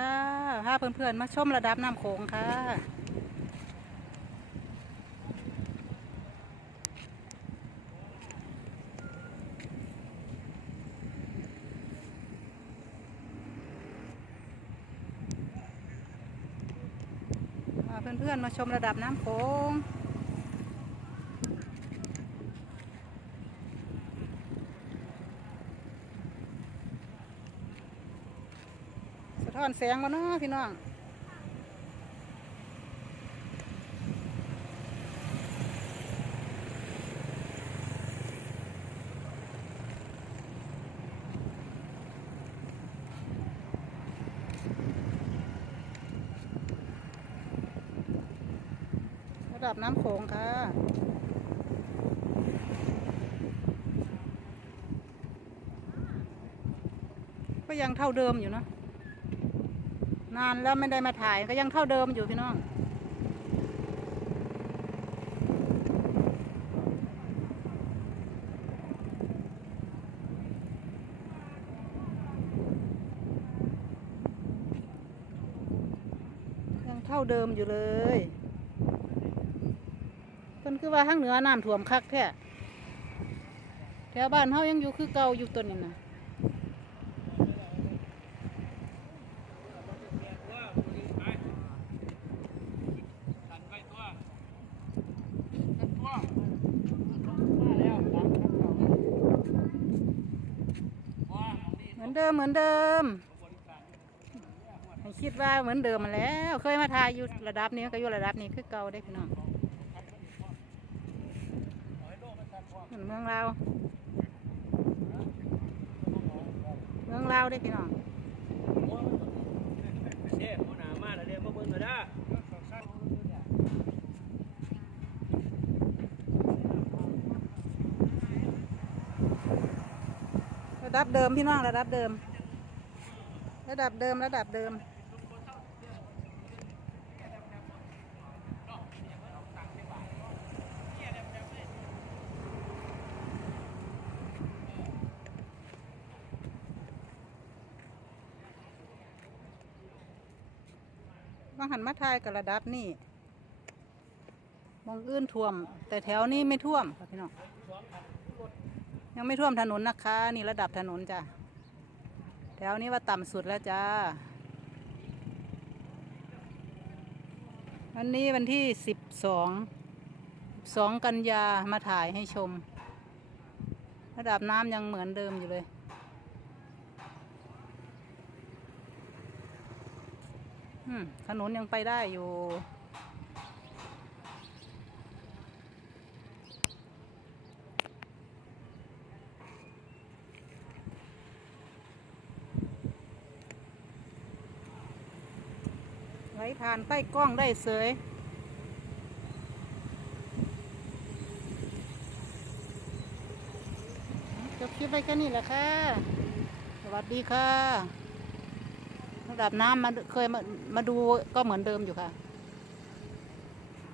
ค่ะพาเพื่อนๆ มาชมระดับน้ำโขงค่ะ พาเพื่อนๆ มาชมระดับน้ำโขง ท้อนแสงมาเนาะพี่น้องระดับน้ำโขงค่ะก็ยังเท่าเดิมอยู่นะ นานแล้วไม่ได้มาถ่ายก็ยังเท่าเดิมอยู่พี่น้อง ยังเท่าเดิมอยู่เลยเพิ่นคือว่าทางเหนือน้ำท่วมคักแท้แถวบ้านเฮายังอยู่คือเก่าอยู่ต้นนี่นะ เหมื อนเดิมเหมือนเดิมคิดว่าเหมือนเดิมมาแล้ว เคยมาทายอยู่ระดับนี้ก็อยู่ระดับนี้คือเก่าได้พี่น้องเหมือนเมืองเราวเมืองเราวได้พี่น้อง เด้หัวหน้ามาแล้วเด้มาเบิ่งกันเด้อ ระดับเดิมพี่น้องระดับเดิม ระดับเดิมระดับเดิมบางหันมาทายกับระดับนี่มองอื่นท่วม แต่แถวนี้ไม่ท่วมค่ะพี่น้อง ยังไม่ท่วมถนนนะคะ นี่ระดับถนนจ้ะแถวนี้ว่าต่ำสุดแล้วจ้าวันนี้วันที่สิบสองสองกันยามาถ่ายให้ชม ระดับน้ำยังเหมือนเดิมอยู่เลย ถนนยังไปได้อยู่ ไหลผ่านใต้กล้องได้เสยจบคลิปไปแค่นี้แหละค่ะ สวัสดีค่ะ ระดับน้ำมาเคยมามาดูก็เหมือนเดิมอยู่ค่ะ